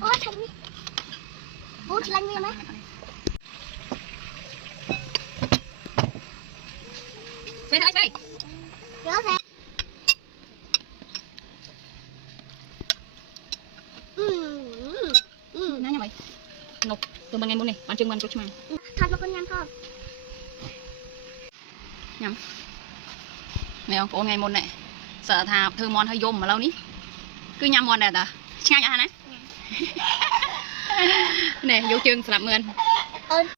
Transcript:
Ôi thành đi. Ôi lanh đi mấy. Về thôi về. Rửa xe. Nãy nhà mày. Ngục từ bên ngày muốn này, bạn chừng mình chút mà. Thật mà con nhắm không? Nhắm. Mày không có ngày muốn này. Sợ thà thư món hơi dôm mà lâu ní. Cứ nhắm món này ta. Ngay cho hả nè. Nè, vô trường sập mượn.